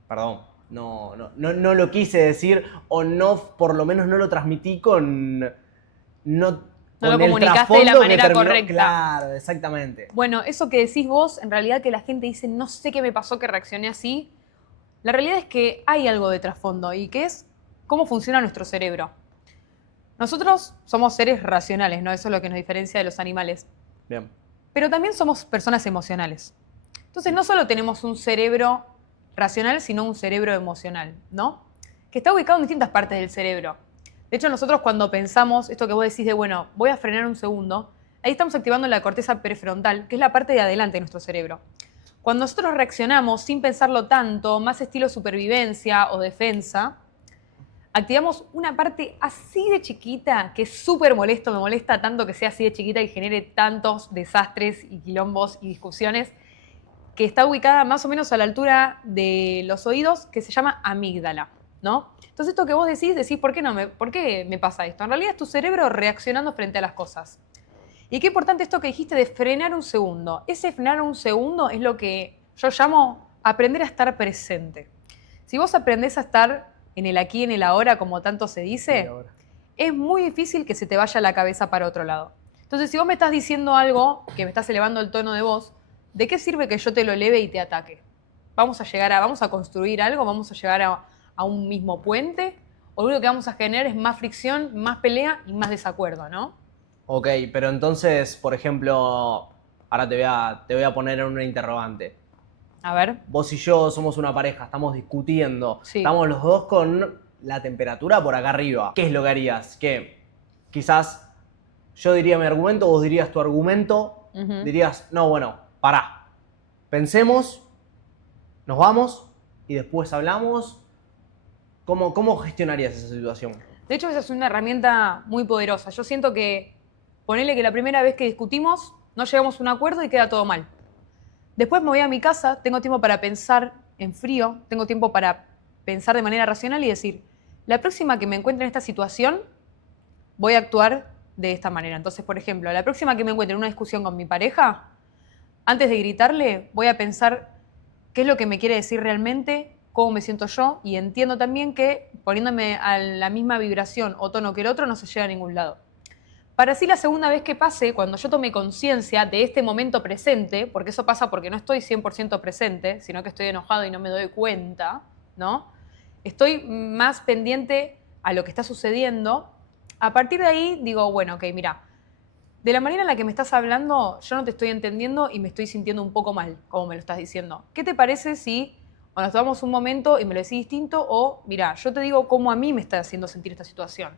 perdón, no lo quise decir o no, por lo menos no lo transmití con... No lo comunicaste de la manera correcta. Claro, exactamente. Bueno, eso que decís vos, en realidad que la gente dice, no sé qué me pasó que reaccioné así, la realidad es que hay algo de trasfondo y que es cómo funciona nuestro cerebro. Nosotros somos seres racionales, ¿no? Eso es lo que nos diferencia de los animales. Bien. Pero también somos personas emocionales. Entonces no solo tenemos un cerebro racional, sino un cerebro emocional, ¿no? Que está ubicado en distintas partes del cerebro. De hecho, nosotros cuando pensamos esto que vos decís de, bueno, voy a frenar un segundo, ahí estamos activando la corteza prefrontal, que es la parte de adelante de nuestro cerebro. Cuando nosotros reaccionamos sin pensarlo tanto, más estilo supervivencia o defensa, activamos una parte así de chiquita, que es súper molesto, me molesta tanto que sea así de chiquita y genere tantos desastres y quilombos y discusiones, que está ubicada más o menos a la altura de los oídos, que se llama amígdala, ¿no? Entonces esto que vos decís, ¿por qué me pasa esto? En realidad es tu cerebro reaccionando frente a las cosas. Y qué importante esto que dijiste de frenar un segundo. Ese frenar un segundo es lo que yo llamo aprender a estar presente. Si vos aprendés a estar en el aquí, en el ahora, como tanto se dice, es muy difícil que se te vaya la cabeza para otro lado. Entonces, si vos me estás diciendo algo, que me estás elevando el tono de voz, ¿de qué sirve que yo te lo eleve y te ataque? ¿Vamos a construir algo? ¿Vamos a llegar a un mismo puente? ¿O lo único que vamos a generar es más fricción, más pelea y más desacuerdo, ¿no? Ok, pero entonces, por ejemplo, ahora te voy a poner en una interrogante. A ver. Vos y yo somos una pareja, estamos discutiendo, Sí. estamos los dos con la temperatura por acá arriba. ¿Qué es lo que harías? Que quizás yo diría mi argumento, vos dirías tu argumento, dirías, no, bueno, pará, pensemos, nos vamos y después hablamos. ¿Cómo gestionarías esa situación? De hecho, esa es una herramienta muy poderosa. Yo siento que, ponele que la primera vez que discutimos, no llegamos a un acuerdo y queda todo mal. Después me voy a mi casa, tengo tiempo para pensar en frío, tengo tiempo para pensar de manera racional y decir, la próxima que me encuentre en esta situación, voy a actuar de esta manera. Entonces, por ejemplo, la próxima que me encuentre en una discusión con mi pareja, antes de gritarle, voy a pensar qué es lo que me quiere decir realmente, cómo me siento yo, y entiendo también que poniéndome a la misma vibración o tono que el otro no se llega a ningún lado. Para así la segunda vez que pase, cuando yo tome conciencia de este momento presente, porque eso pasa porque no estoy 100% presente, sino que estoy enojado y no me doy cuenta, ¿no? Estoy más pendiente a lo que está sucediendo. A partir de ahí digo, bueno, ok, mira, de la manera en la que me estás hablando, yo no te estoy entendiendo y me estoy sintiendo un poco mal, como me lo estás diciendo. ¿Qué te parece si o nos tomamos un momento y me lo decís distinto o, mira, yo te digo cómo a mí me está haciendo sentir esta situación?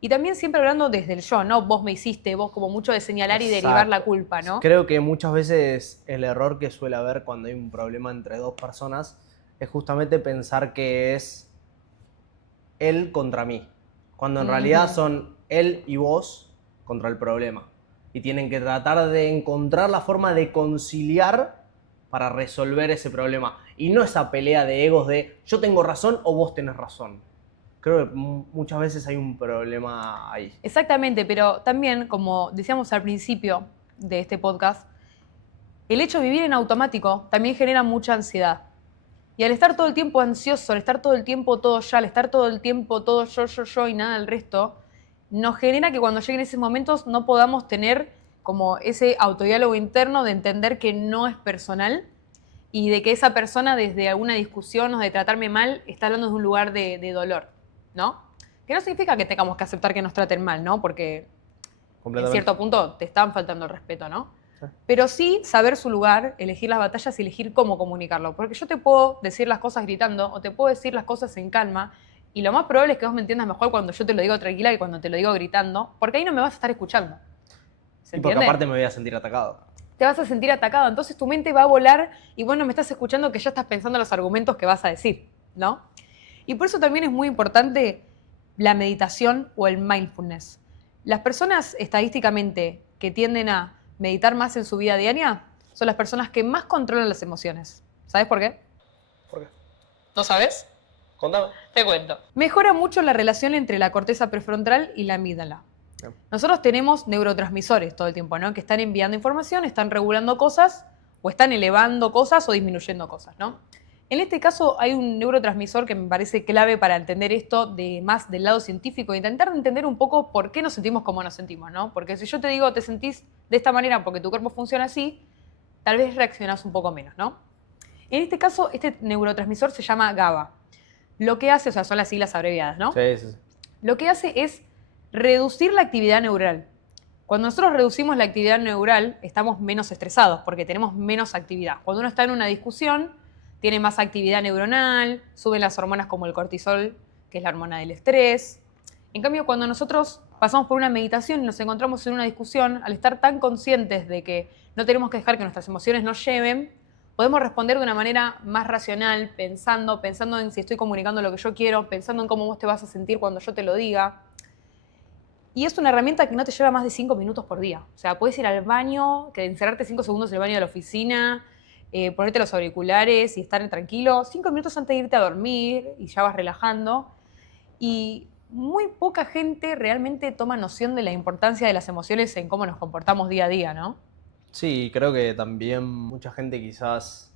Y también siempre hablando desde el yo, ¿no? Vos me hiciste, vos como mucho de señalar y derivar la culpa, ¿no? Creo que muchas veces el error que suele haber cuando hay un problema entre dos personas es justamente pensar que es él contra mí, cuando en realidad son él y vos contra el problema. Y tienen que tratar de encontrar la forma de conciliar para resolver ese problema. Y no esa pelea de egos de yo tengo razón o vos tenés razón. Creo que muchas veces hay un problema ahí. Exactamente, pero también, como decíamos al principio de este podcast, el hecho de vivir en automático también genera mucha ansiedad. Y al estar todo el tiempo ansioso, al estar todo el tiempo todo ya, al estar todo el tiempo todo yo y nada del resto, nos genera que cuando lleguen esos momentos no podamos tener como ese autodiálogo interno de entender que no es personal y de que esa persona desde alguna discusión o de tratarme mal está hablando de un lugar de dolor, ¿no? Que no significa que tengamos que aceptar que nos traten mal, ¿no? Porque en cierto punto te están faltando el respeto, ¿no? Sí. Pero sí saber su lugar, elegir las batallas y elegir cómo comunicarlo. Porque yo te puedo decir las cosas gritando o te puedo decir las cosas en calma y lo más probable es que vos me entiendas mejor cuando yo te lo digo tranquila que cuando te lo digo gritando, porque ahí no me vas a estar escuchando. ¿Se entiende? Y porque aparte me voy a sentir atacado. Te vas a sentir atacado, entonces tu mente va a volar y vos no me estás escuchando que ya estás pensando en los argumentos que vas a decir, ¿no? Y por eso también es muy importante la meditación o el mindfulness. Las personas estadísticamente que tienden a meditar más en su vida diaria son las personas que más controlan las emociones. ¿Sabes por qué? ¿Por qué? ¿No sabes? Contame. Te cuento. Mejora mucho la relación entre la corteza prefrontal y la amígdala. Bien. Nosotros tenemos neurotransmisores todo el tiempo, ¿no? Que están enviando información, están regulando cosas o están elevando cosas o disminuyendo cosas, ¿no? En este caso hay un neurotransmisor que me parece clave para entender esto de más del lado científico e intentar entender un poco por qué nos sentimos como nos sentimos, ¿no? Porque si yo te digo te sentís de esta manera porque tu cuerpo funciona así, tal vez reaccionás un poco menos, ¿no? En este caso, este neurotransmisor se llama GABA. Lo que hace, o sea, son las siglas abreviadas, ¿no? Sí, sí. Lo que hace es reducir la actividad neural. Cuando nosotros reducimos la actividad neural, estamos menos estresados porque tenemos menos actividad. Cuando uno está en una discusión, tiene más actividad neuronal, suben las hormonas como el cortisol, que es la hormona del estrés. En cambio, cuando nosotros pasamos por una meditación y nos encontramos en una discusión, al estar tan conscientes de que no tenemos que dejar que nuestras emociones nos lleven, podemos responder de una manera más racional, pensando en si estoy comunicando lo que yo quiero, pensando en cómo vos te vas a sentir cuando yo te lo diga. Y es una herramienta que no te lleva más de 5 minutos por día. O sea, puedes ir al baño, que encerrarte 5 segundos en el baño de la oficina, ponerte los auriculares y estar tranquilo. 5 minutos antes de irte a dormir y ya vas relajando. Y muy poca gente realmente toma noción de la importancia de las emociones en cómo nos comportamos día a día, ¿no? Sí, creo que también mucha gente quizás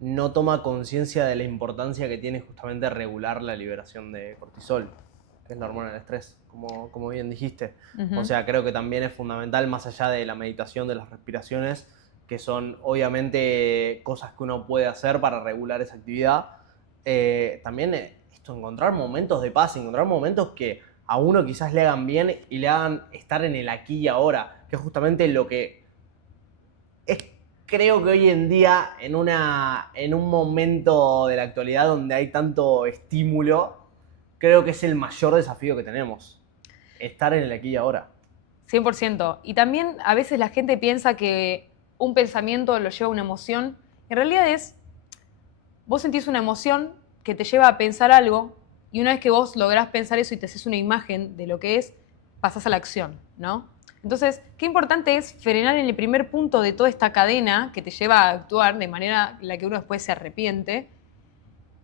no toma conciencia de la importancia que tiene justamente regular la liberación de cortisol, que es la hormona del estrés, como bien dijiste. O sea, creo que también es fundamental, más allá de la meditación, de las respiraciones, que son obviamente cosas que uno puede hacer para regular esa actividad. También esto, encontrar momentos de paz, encontrar momentos que a uno quizás le hagan bien y le hagan estar en el aquí y ahora, que es justamente lo que es, creo que hoy en día, en un momento de la actualidad donde hay tanto estímulo, creo que es el mayor desafío que tenemos, estar en el aquí y ahora. 100%. Y también a veces la gente piensa que un pensamiento lo lleva a una emoción. En realidad vos sentís una emoción que te lleva a pensar algo y una vez que vos lográs pensar eso y te haces una imagen de lo que es, pasás a la acción, ¿no? Entonces, qué importante es frenar en el primer punto de toda esta cadena que te lleva a actuar de manera en la que uno después se arrepiente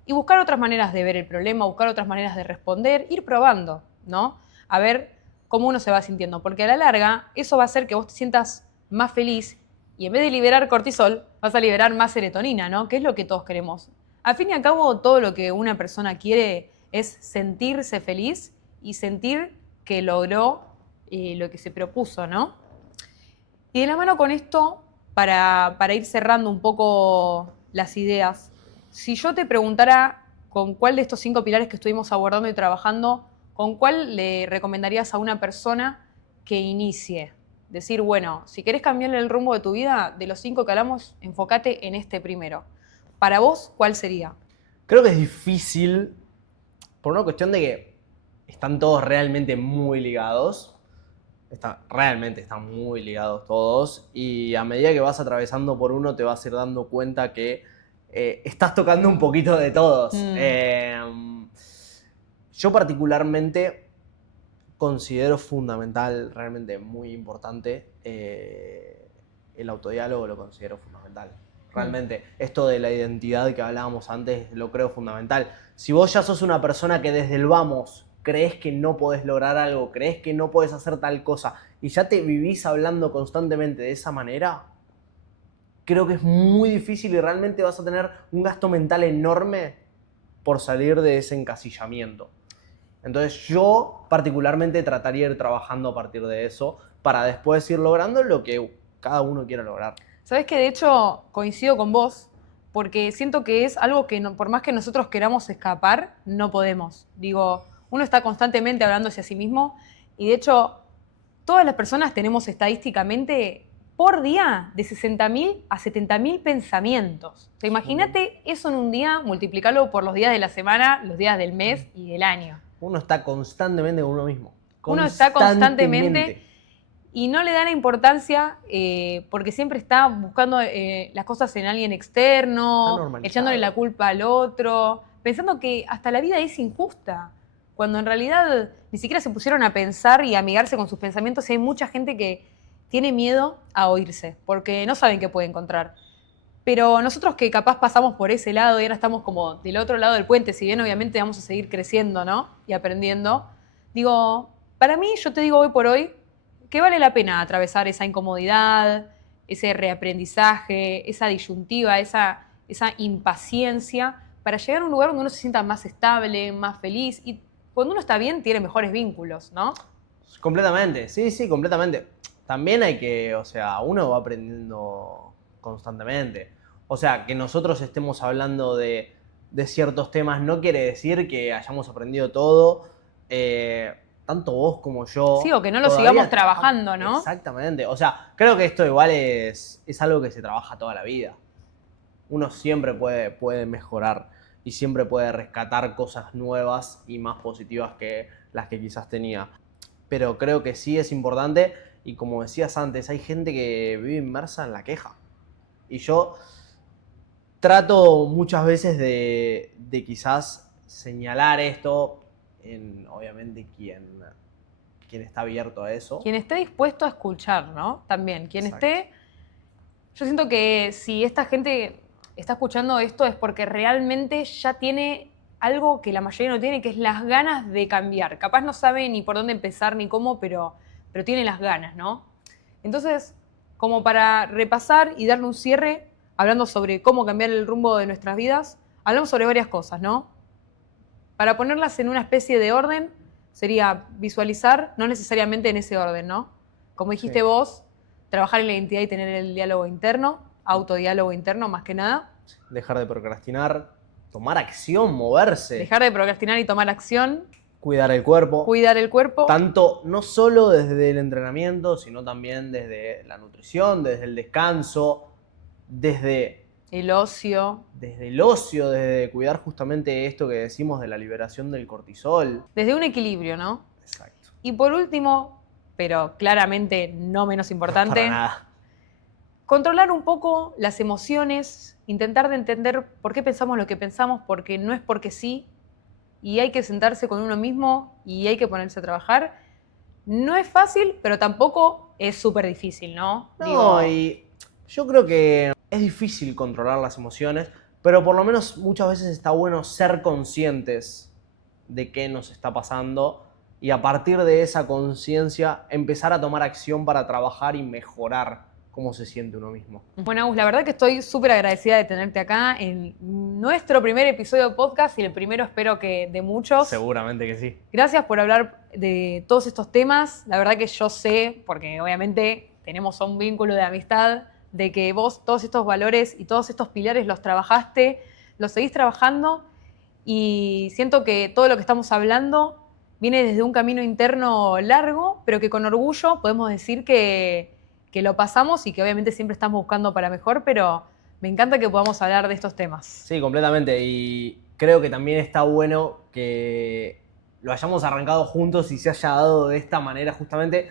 y buscar otras maneras de ver el problema, buscar otras maneras de responder, ir probando, ¿no? A ver cómo uno se va sintiendo, porque a la larga eso va a hacer que vos te sientas más feliz y en vez de liberar cortisol, vas a liberar más serotonina, ¿no? Que es lo que todos queremos. Al fin y al cabo, todo lo que una persona quiere es sentirse feliz y sentir que logró lo que se propuso, ¿no? Y de la mano con esto, para ir cerrando un poco las ideas, si yo te preguntara con cuál de estos 5 pilares que estuvimos abordando y trabajando, ¿con cuál le recomendarías a una persona que inicie? Decir, bueno, si querés cambiarle el rumbo de tu vida, de los 5 que hablamos, enfócate en este primero. Para vos, ¿cuál sería? Creo que es difícil por una cuestión de que están todos realmente muy ligados. Realmente están muy ligados todos. Y a medida que vas atravesando por uno, te vas a ir dando cuenta que estás tocando un poquito de todos. Yo particularmente considero fundamental, realmente muy importante, el autodiálogo lo considero fundamental. Realmente, esto de la identidad que hablábamos antes lo creo fundamental. Si vos ya sos una persona que desde el vamos crees que no podés lograr algo, crees que no podés hacer tal cosa y ya te vivís hablando constantemente de esa manera, creo que es muy difícil y realmente vas a tener un gasto mental enorme por salir de ese encasillamiento. Entonces yo particularmente trataría de ir trabajando a partir de eso para después ir logrando lo que cada uno quiera lograr. Sabés que de hecho coincido con vos, porque siento que es algo que por más que nosotros queramos escapar, no podemos. Digo, uno está constantemente hablando hacia sí mismo y de hecho todas las personas tenemos estadísticamente por día de 60.000 a 70.000 pensamientos. O sea, imagínate eso en un día, multiplicarlo por los días de la semana, los días del mes y del año. Uno está constantemente con uno mismo. Uno está constantemente y no le da la importancia porque siempre está buscando las cosas en alguien externo, echándole la culpa al otro, pensando que hasta la vida es injusta, cuando en realidad ni siquiera se pusieron a pensar y a amigarse con sus pensamientos y hay mucha gente que tiene miedo a oírse porque no saben qué puede encontrar. Pero nosotros que capaz pasamos por ese lado y ahora estamos como del otro lado del puente, si bien obviamente vamos a seguir creciendo, ¿no? Y aprendiendo, digo, para mí, yo te digo hoy por hoy, que vale la pena atravesar esa incomodidad, ese reaprendizaje, esa disyuntiva, esa impaciencia, para llegar a un lugar donde uno se sienta más estable, más feliz, y cuando uno está bien tiene mejores vínculos, ¿no? Completamente, sí, completamente. También hay que, o sea, uno va aprendiendo constantemente. O sea, que nosotros estemos hablando de ciertos temas no quiere decir que hayamos aprendido todo. Tanto vos como yo. Sí, o que no lo sigamos trabajando, ¿no? Exactamente. O sea, creo que esto igual es algo que se trabaja toda la vida. Uno siempre puede mejorar y siempre puede rescatar cosas nuevas y más positivas que las que quizás tenía. Pero creo que sí es importante y como decías antes, hay gente que vive inmersa en la queja. Y yo trato muchas veces de quizás señalar esto en, obviamente, quien está abierto a eso. Quien esté dispuesto a escuchar, ¿no? También, quien Exacto. esté... Yo siento que si esta gente está escuchando esto es porque realmente ya tiene algo que la mayoría no tiene, que es las ganas de cambiar. Capaz no sabe ni por dónde empezar ni cómo, pero tiene las ganas, ¿no? Entonces, como para repasar y darle un cierre, hablando sobre cómo cambiar el rumbo de nuestras vidas, hablamos sobre varias cosas, ¿no? Para ponerlas en una especie de orden, sería visualizar, no necesariamente en ese orden, ¿no? Como dijiste vos, trabajar en la identidad y tener el diálogo interno, autodiálogo interno más que nada. Dejar de procrastinar, tomar acción, moverse. Dejar de procrastinar y tomar acción. Cuidar el cuerpo. Cuidar el cuerpo. Tanto, no solo desde el entrenamiento, sino también desde la nutrición, desde el descanso, desde el ocio. Desde el ocio, desde cuidar justamente esto que decimos de la liberación del cortisol. Desde un equilibrio, ¿no? Exacto. Y por último, pero claramente no menos importante, Para nada. Controlar un poco las emociones, intentar de entender por qué pensamos lo que pensamos, porque no es porque sí, y hay que sentarse con uno mismo y hay que ponerse a trabajar. No es fácil, pero tampoco es súper difícil, ¿no? No, y yo creo que es difícil controlar las emociones, pero por lo menos muchas veces está bueno ser conscientes de qué nos está pasando y a partir de esa conciencia empezar a tomar acción para trabajar y mejorar cómo se siente uno mismo. Bueno, Agus, la verdad que estoy súper agradecida de tenerte acá en nuestro primer episodio de podcast y el primero espero que de muchos. Seguramente que sí. Gracias por hablar de todos estos temas. La verdad que yo sé, porque obviamente tenemos un vínculo de amistad, de que vos todos estos valores y todos estos pilares los trabajaste, los seguís trabajando y siento que todo lo que estamos hablando viene desde un camino interno largo, pero que con orgullo podemos decir que lo pasamos y que obviamente siempre estamos buscando para mejor, pero me encanta que podamos hablar de estos temas. Sí, completamente. Y creo que también está bueno que lo hayamos arrancado juntos y se haya dado de esta manera justamente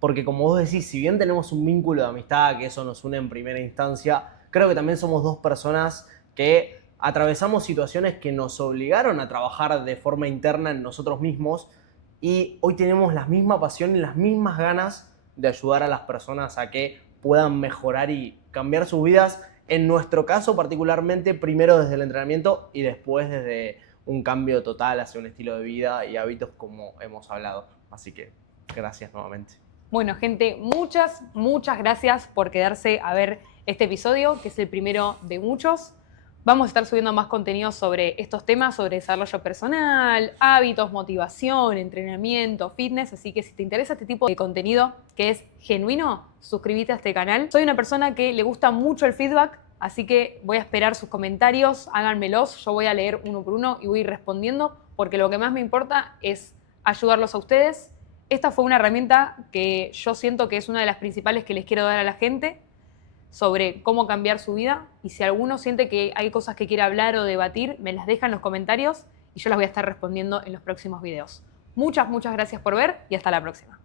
porque, como vos decís, si bien tenemos un vínculo de amistad, que eso nos une en primera instancia, creo que también somos dos personas que atravesamos situaciones que nos obligaron a trabajar de forma interna en nosotros mismos y hoy tenemos la misma pasión y las mismas ganas de ayudar a las personas a que puedan mejorar y cambiar sus vidas. En nuestro caso particularmente, primero desde el entrenamiento y después desde un cambio total hacia un estilo de vida y hábitos como hemos hablado. Así que gracias nuevamente. Bueno, gente, muchas gracias por quedarse a ver este episodio, que es el primero de muchos. Vamos a estar subiendo más contenido sobre estos temas, sobre desarrollo personal, hábitos, motivación, entrenamiento, fitness. Así que si te interesa este tipo de contenido que es genuino, suscríbete a este canal. Soy una persona que le gusta mucho el feedback, así que voy a esperar sus comentarios, háganmelos. Yo voy a leer uno por uno y voy a ir respondiendo, porque lo que más me importa es ayudarlos a ustedes. Esta fue una herramienta que yo siento que es una de las principales que les quiero dar a la gente, sobre cómo cambiar su vida, y si alguno siente que hay cosas que quiere hablar o debatir, me las deja en los comentarios y yo las voy a estar respondiendo en los próximos videos. Muchas gracias por ver y hasta la próxima.